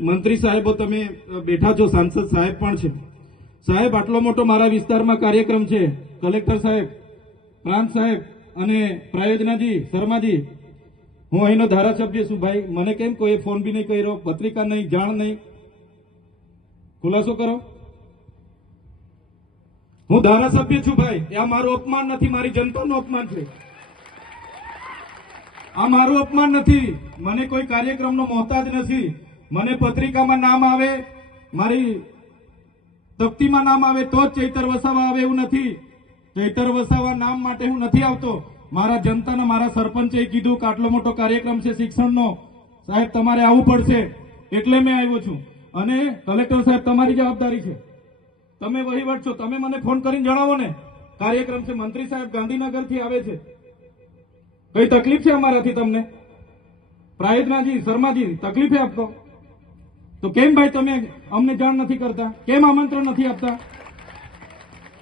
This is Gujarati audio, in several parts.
મંત્રી સાહેબો, તમે બેઠા છો, સાંસદ સાહેબ પણ છે. સાહેબ, આટલો મોટો મારા વિસ્તારમાં કાર્યક્રમ છે. કલેક્ટર સાહેબ, પ્રાંત સાહેબ અને પ્રાયોજનાજી, શર્માજી, હું અહીંનો ધારાસભ્ય છું ભાઈ. મને કેમ કોઈ ફોન બી નહીં કર્યો, પત્રિકા નહીં, જાણ નહીં? ખુલાસો કરો. હું ધારાસભ્ય છું ભાઈ. આ મારું અપમાન નથી, મારી જનતાનું અપમાન છે. આ મારું અપમાન નથી. મને કોઈ કાર્યક્રમનો મોહતાજ નથી. મને પત્રિકામાં નામ આવે, મારી તપ્તીમાં નામ આવે, તો જ ચૈતર વસાવા આવે એવું નથી. ચૈતર વસાવા નામ માટે હું નથી આવતો. મારા જનતાના મારા સરપંચે કીધું કે આટલો મોટો કાર્યક્રમ છે શિક્ષણનો. સાહેબ, તમારે આવવું પડશે. એટલે મેં આવ્યો છું. અને કલેક્ટર સાહેબ, તમારી જવાબદારી છે. તમે વહીવટ છો. તમે મને ફોન કરીને જણાવો ને. કાર્યક્રમ છે. મંત્રી સાહેબ ગાંધીનગરથી આવે છે. કઈ તકલીફ છે અમારાથી તમને? પ્રાયોજનાજી શર્માજી, તકલીફે આપતો તો કેમ ભાઈ તમે અમને જાણ નથી કરતા? કેમ આમંત્રણ નથી આપતા?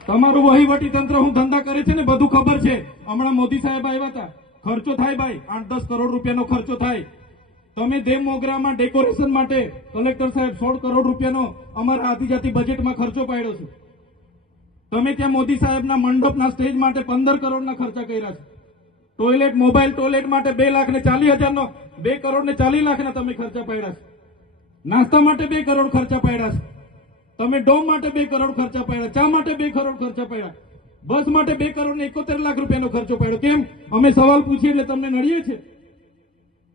તમારું વહીવટી તંત્ર હું ધંધા કરે છે ને બધું ખબર છે. હમણાં મોદી સાહેબ આવ્યા હતા. ખર્ચો થાય ભાઈ આઠ દસ કરોડ રૂપિયાનો ખર્ચો થાય. તમે દેવ મોગરામાં ડેકોરેશન માટે કલેક્ટર સાહેબ સોળ કરોડ રૂપિયાનો અમારા આદિજાતિ બજેટમાં ખર્ચો પાડ્યો છે. તમે ત્યાં મોદી સાહેબના મંડપના સ્ટેજ માટે પંદર કરોડના ખર્ચા કર્યા છે. ટોયલેટ મોબાઈલ ટોયલેટ માટે બે લાખ ને ચાલીસ હજારનો, બે કરોડ ને ચાલીસ લાખના તમે ખર્ચા પાડ્યા છે. નાસ્તા માટે બે કરોડ ખર્ચા પાડ્યા છે. તમે ડોમ માટે બે કરોડ ખર્ચા પાડ્યા, ચા માટે બે કરોડ ખર્ચા પડ્યા, બસ માટે બે કરોડ એકોતેર લાખ રૂપિયાનો ખર્ચો પાડ્યો. કેમ? અમે સવાલ પૂછીએ એટલે તમને નડીએ છે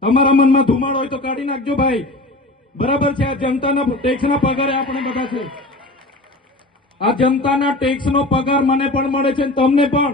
તમારા મનમાં ધુમાડો હોય તો કાઢી નાખજો ભાઈ. બરાબર છે, આ જનતાના ટેક્સના પગારે આપણે બધા છે. આ જનતાના ટેક્સનો પગાર મને પણ મળે છે તમને પણ.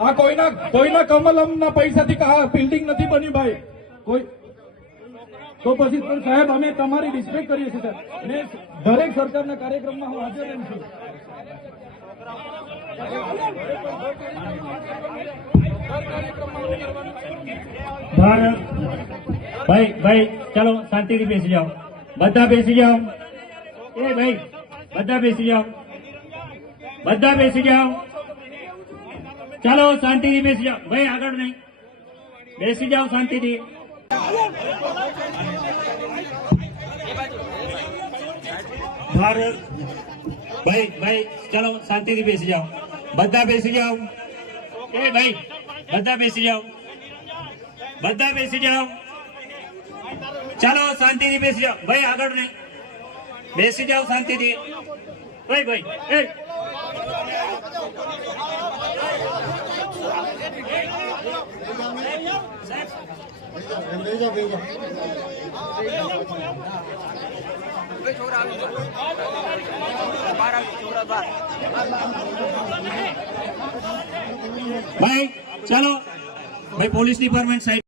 આ કોઈના કોઈના કમલમના પૈસાથી આ બિલ્ડિંગ નથી બની ભાઈ. કોઈ તો પછી પણ સાહેબ, અમે તમારી રિસ્પેક્ટ કરીએ છીએ, સાહેબ. દરેક સરકારના કાર્યક્રમમાં હું હાજર રહું છું. ભારત ભાઈ ભાઈ, ચાલો, શાંતિથી બેસી જાઓ. બધા બેસી જાઓ. એ ભાઈ, બધા બેસી જાઓ. બધા બેસી જાઓ. ચાલો શાંતિથી બેસી જાઓ ભાઈ આગળ નહીં બેસી જાઓ શાંતિથી ભારત ભાઈ ભાઈ ચાલો શાંતિથી બેસી જાઓ બધા બેસી જાઓ એ ભાઈ બધા બેસી જાઓ બધા બેસી જાઓ ચાલો શાંતિથી બેસી જાઓ ભાઈ આગળ નહીં બેસી જાઓ શાંતિથી ભાઈ ભાઈ એ ભાઈ ચાલો ભાઈ પોલીસ ડિપાર્ટમેન્ટ સાઈડ